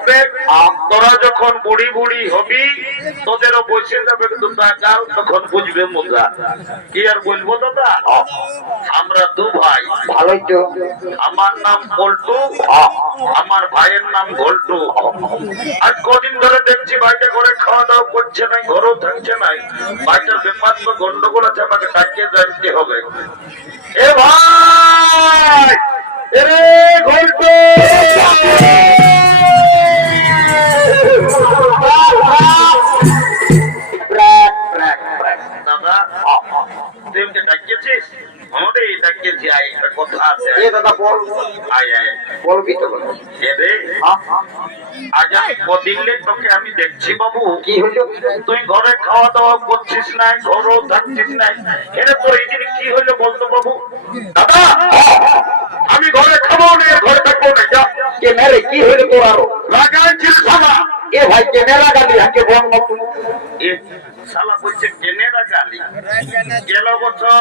হবে, তোরা যখন বুড়ি বুড়ি হবি তোদেরও বসে যাবে দুটা গাল, তখন বুঝবে মজা। কি আর বলবো দাদা, আমরা দু ভাই। ভালোই তো। আমার নাম পল্টু, আমার ভাইয়ের নাম ঘল্টু। আজ কদিন ধরে দেখছি ভাইটা ঘরে খাওয়া দাওয়া করছে নাই, ঘরেও থাকছে নাই। ভাইটার ব্যাপার তো গন্ডগোল আছে, আমাকে ডাকিয়ে জানতে হবে। এ ভাই, এরে ঘল্টু, দাদা তুই আমাকে ডাকিয়েছিস? আমাদের ডাকিয়েছি, আয় একটা কথা আছে। এ দাদা বল, আয় আয় বলবি তো। এরে আজ আমি কদিন তোকে আমি দেখছি বাবু, কি হলো? তুই ঘরে খাওয়া দাওয়া করছিস না, ঘরও থাকছিস না, এরে তোর এই দিন কি হলো বলতো বাবু? দাদা আমি ঘরে খাবো না, ঘরে থাকবো না। যা কে মেরে কি হলো তোর? আরো লাগাইছিস খাবা। এ ভাই কে মেলা গালি হাকে বল না তুই। এ শালা বলছে কেনেরা গালি। গেল বছর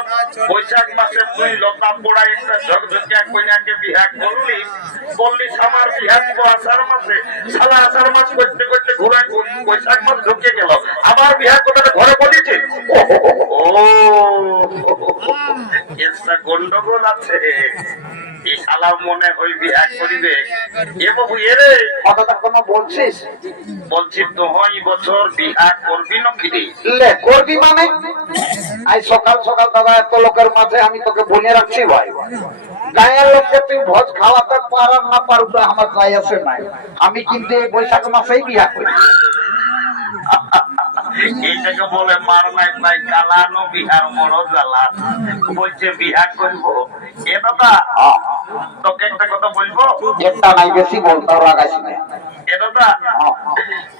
বৈশাখ মাসে তুই লতা পোড়া একটা ঝকঝকিয়া কন্যাকে বিয়া করলি, বললিস আমার বিয়া দিব আষাঢ় মাসে। শালা আষাঢ় মাস করতে করতে ঘুরে বৈশাখ মাস ঢুকে গেল, আবার বিয়া কথাটা ঘরে বলেছে। ও একটা গন্ডগোল আছে, এই শালা মনে হয় বিয়া করিবে। এ বাবু এরে কথাটা কোনো বলছিস? বলছি তো হয় বছর বিয়া করবি নাকি রে? লে করবি মানে? আজ সকাল সকাল দাদা এত লোকের মাঝে আমি তোকে বলে রাখছি ভাই, গায়ের লোককে তুই ভোজ খাওয়াতে পার না পারু তো আমার গায়ে আছে নাই। আমি কিন্তু এই বৈশাখ মাসেই বিয়া করি। এইটাকে বলে মার নাই নাই কালানো বিহার বড় জ্বালা। বলছে বিয়া করবো। এ দাদা তোকে একটা কথা বলবো, একটা নাই বেশি বলতে লাগাইস না। এ দাদা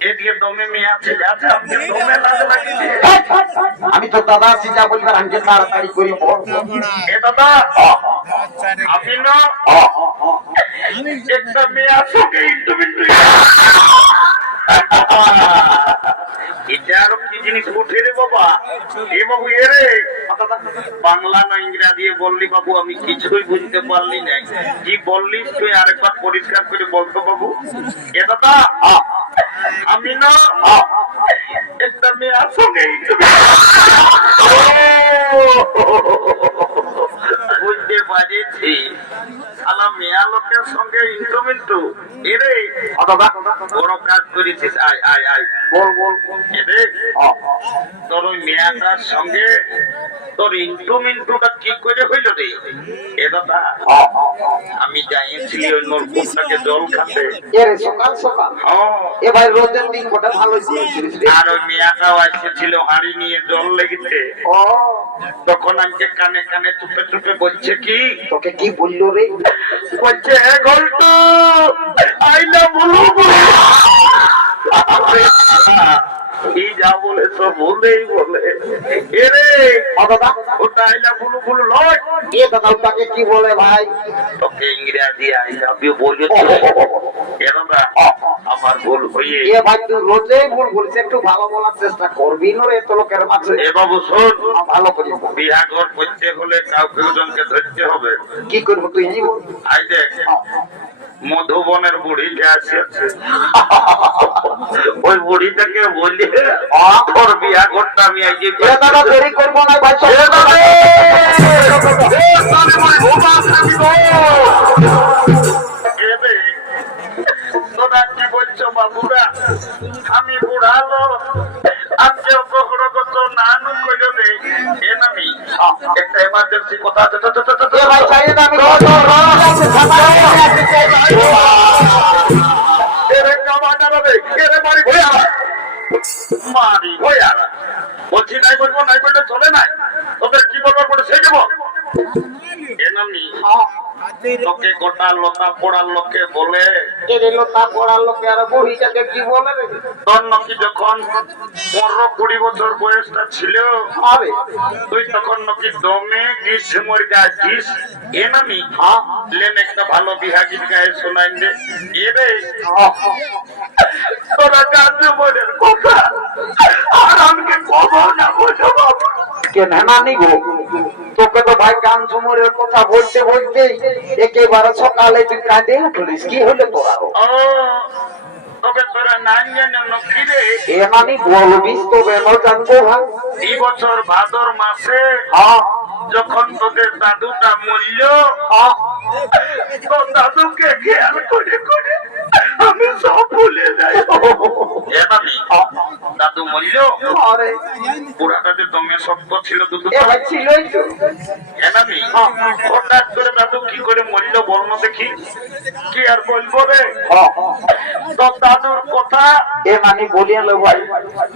এদিকে দমে মেয়ে আছে, আচ্ছা আপনি দমে লাগে লাগিয়ে। আমি তো দাদা আছি, যা বলবার আমি তাড়াতাড়ি করি বল। এ দাদা আপনি না একটা মেয়ে আছে ইন্টু মিন্টু। এটা আরো কি জিনিস উঠে রে বাবা? এ বাবু এরে বাংলা না ইংরাজি বললি বাবু, আমি কিছুই বুঝতে পারলি না। কি বললি তুই আরেকবার পরিষ্কার করে বলতো বাবু। এ দাদা আমি না একটা মেয়ের সঙ্গে বুঝতে পারছি, শালা মেয়া লোকের সঙ্গে ইন্টু মিন্টু। এরে বড় কাজ করেছিস, আয় আয় আয় বল বল। এরে তোর ওই মেয়াটার সঙ্গে তোর ইন্টু মিন্টুটা কি করে হইল রে? এ দাদা আমি যাইছিলি ওই নলকূপটাকে জল খাতে। এরে সকাল সকাল এ ভাই রোজের দিন গোটা ভালো দিয়েছিস। আর ওই মেয়াটাও আসছিল হাড়ি নিয়ে জল লেগেছে। ও তখন আমাকে কানে কানে চুপে চুপে বলছে কি, তোকে কি বললো রে? বলছে এ ঘল্টু আইলা বলু কি যা বলে তো বলেই বলে। এরে দাদা ওটা আইলা বলু বলু লয়। এ দাদা তাকে কি বলে ভাই? তোকে ইংরেজি আই লাভ ইউ বলি। এ দাদা আমার ভুল হয়ে। এ ভাই তুই রোজেই ভুল বলিস, একটু ভালো বলার চেষ্টা করবি না রে এত লোকের মাঝে। এ বাবু শোন, ভালো করি বিয়া ঘর করতে হলে কাউকে ওজনকে ধরতে হবে। কি করবো তুই? আই দেখ মধুবনের বুড়িটা আছে, ওই বুড়িটাকে বলি তোর বিয়া ঘরটা আমি আজকে দাদা দেরি করবো না ভাই। তোরা কি বলছো বাবুরা? আমি বুড়ালো আজকে উপগ্রহগত নানু কইলে এ নামি একটা এমার্জেন্সি কথা আছে। ভাই চাই না আমি মারি ভয়ারা বলছি নাই বলবো, নাই বললে চলে নাই। তোদের কি বলবো বলে সে দেবো। এ নামি তোকে গোটা লতা পোড়ার লোকে বলে, লোটা পড়ার লোকে আর বুড়িটাকে কি বলে রে? তোর নাকি যখন 15-20 বছর বয়সটা ছিল হবে তুই তখন নাকি দমে গিস মরে যাচ্ছিস। এ নামি লেন একটা ভালো বিহা গীত গায়ে শোনাই দে। এরে তোরা গাছ মনের কথা আর আমাকে কবো না বোঝো বাবু। কেন নানি গো, তোকে তো ভাই গান ঝুমুরের কথা বলতে বলতে একেবারে সকালে তুই কাঁদে উঠলিস। কি হলো তোরা? তবে তোরা নাই জানো নকি রে এ মানে বলবিস তো বেন জানবো ভাই। এই বছর ভাদর মাসে হ্যাঁ যখন তোদের দাদুটা মরল হ্যাঁ তো দাদুকে খেয়াল করে করে আমি সব ভুলে যাই এভাবে দাদু মরল আরে পুরাটাতে দমে শক্ত ছিল দুটো এ ভাই ছিলই তো। এভাবে হঠাৎ করে দাদু কি করে মরল বলনো দেখি কি আর বলবো রে হ্যাঁ তো দাদুর কথা এ মানে বলিয়া লো ভাই।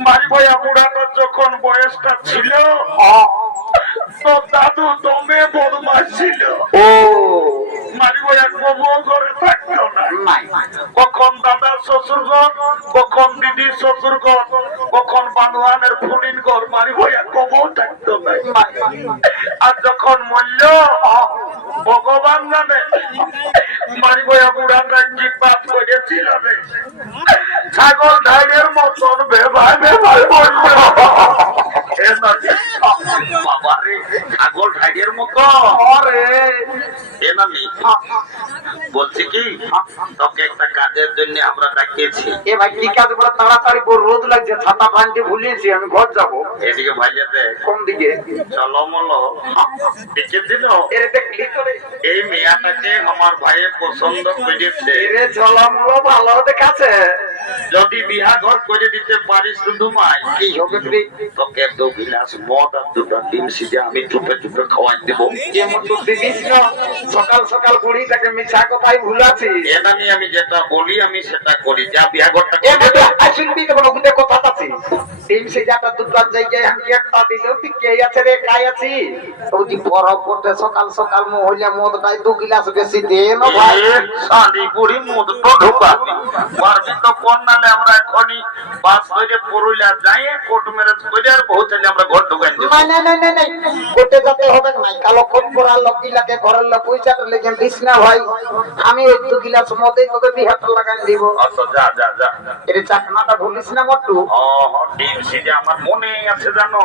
মারি ভাইয়া বুড়াটার যখন বয়সটা ছিল হ্যাঁ তো দাদু দমে বদমাস ছিল ও মারি ভাইয়া গোবর ঘরে থাকতো না নাই কখন দাদার শ্বশুর ঘর কখন দিদির শ্বশুর ঘর কখন বানুয়ানের ফুলিন ঘর মারি ভাইয়া গোবর থাকতো না আর যখন মূল্য ভগবান জানে মারি ভাইয়া বুড়াটা কি পাপ করেছিল রে ছাগল ঢাইয়ের মতন বেভাই বেভাই বলল বাবা রে ছাগল ঢাইয়ের মতো আরে এ নামি বলছি কি তোকে একটা কাজের জন্য আমরা ডাকিয়েছি এ ভাই কি কাজ করে তাড়াতাড়ি করে রোদ লাগছে ছাতা বাঁধতে ভুলিয়েছি আমি ঘর যাবো। এদিকে ভাইয়াতে কোন দিকে চলো মলো দেখে দিল এর দেখলি তো রে এই মেয়াটাকে আমার ভাইয়ে পছন্দ করেছে এরে ঝলামুলো ভালো দেখাচ্ছে। যদি বিয়া ঘর করে দিতে পারিস শুধু মাই কি হবে রে তোকে 2 গিলাস মদ আর 2টা ডিম সিজে আমি চুপে চুপে খাওয়াই দেবো যেমন তো দিদিস না সকাল সকাল বুড়িটাকে মিছা কথাই ভুলাছি। এটা নিয়ে আমি যেটা বলি আমি সেটা করি যা বিয়া ঘরটা এ বেটা আসুনবি তো ওগুলো কথা আছে ডিম সিজাটা দুটার জায়গায় আমি একটা দিলেও ঠিক কে আছে রে কাই আছি ওই যে বরফ করতে সকাল সকাল মহিলা মদ খাই 2 গিলাস বেশি দে না ভাই। শাদি করি মদ তো ঢোকাবি পারবি তো কোন নালে আমরা এখনই বাস ধরে পুরুলিয়া যাই কোর্ট ম্যারেজ করে আর বহুত হলে আমরা ঘর ঢুকাই দেব না না না না না কোটে যেতে হবে না কালো কোট পরা লোকিলাকে ঘরের লোক পয়সাটা লেগে দিস না ভাই আমি ওই 2 গিলাস মদেই তোকে বিহাটা লাগাই দিব। আচ্ছা যা যা যা এর চাকনাটা ভুলিস না মট্টু। ও ডিম সিজে আমার মনে আছে জানো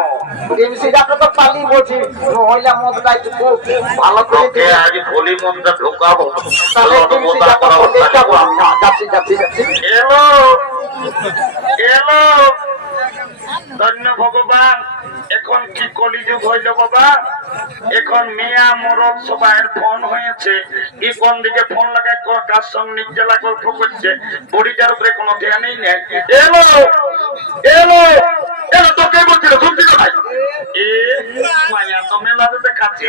ডিম সিজাটা তো পালি বলছি মহিলা মদ খাই খুব ভালো করে ওকে আজ ভলি মনটা ঢোকাবো তাহলে ডিম সিজাটা বলে যাবো আমি যাচ্ছি যাচ্ছি যাচ্ছি। এলো এলো ধন্য ভগবান এখন কি কলিযুগ হইল বাবা এখন মিয়া মরদ সবাই ফোন হয়েছে কি কোন দিকে ফোন লাগাই কার সঙ্গে নিজেলা গল্প করছে বড়িটার উপরে কোনো ধ্যানই নেই এলো এলো এলো তোকে বলছিল শুনছিল ভাই এ মায়া তো মেলাতে দেখাচ্ছে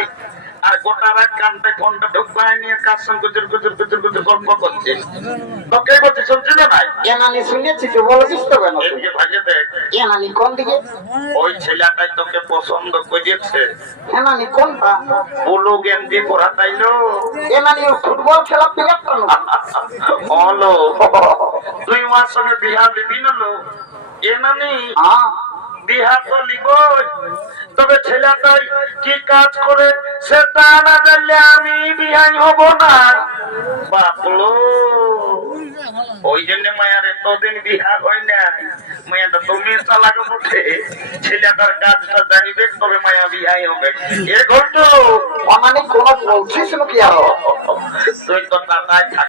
আর গোটা রাত কানতে ফোনটা ঢুকবাই নিয়ে কার সঙ্গে গুজর গুজর গুজর গুজর গল্প করছে তোকে বলছি শুনছিল ভাই এনানি শুনেছি তো বলছিস তো কেন এদিকে ভাইয়ে দেখ এনানি কোন দিকে ওই ছেলেটাই তোকে পছন্দ করেছে এনানি কোনটা বুলু গেঞ্জি পরা তাইলো এনানি ফুটবল খেলা প্লেয়ার তো না হলো 2 মাস আগে বিহা দিবি নলো এ নানি হ্যাঁ বিহা তো লিবই তবে ছেলেটাই কি কাজ করে সেটা না জানলে আমি বিহাই হব না বাপলো ওই জন্য মায়ার এতদিন বিহা হয় না মায়াটা তুমি চালাকে উঠে ছেলেটার কাজটা জানিবে তবে মায়া বিহাই হবে এ ঘন্ট অনানি কোন বলছিস নাকি আর তুই তো টাটায়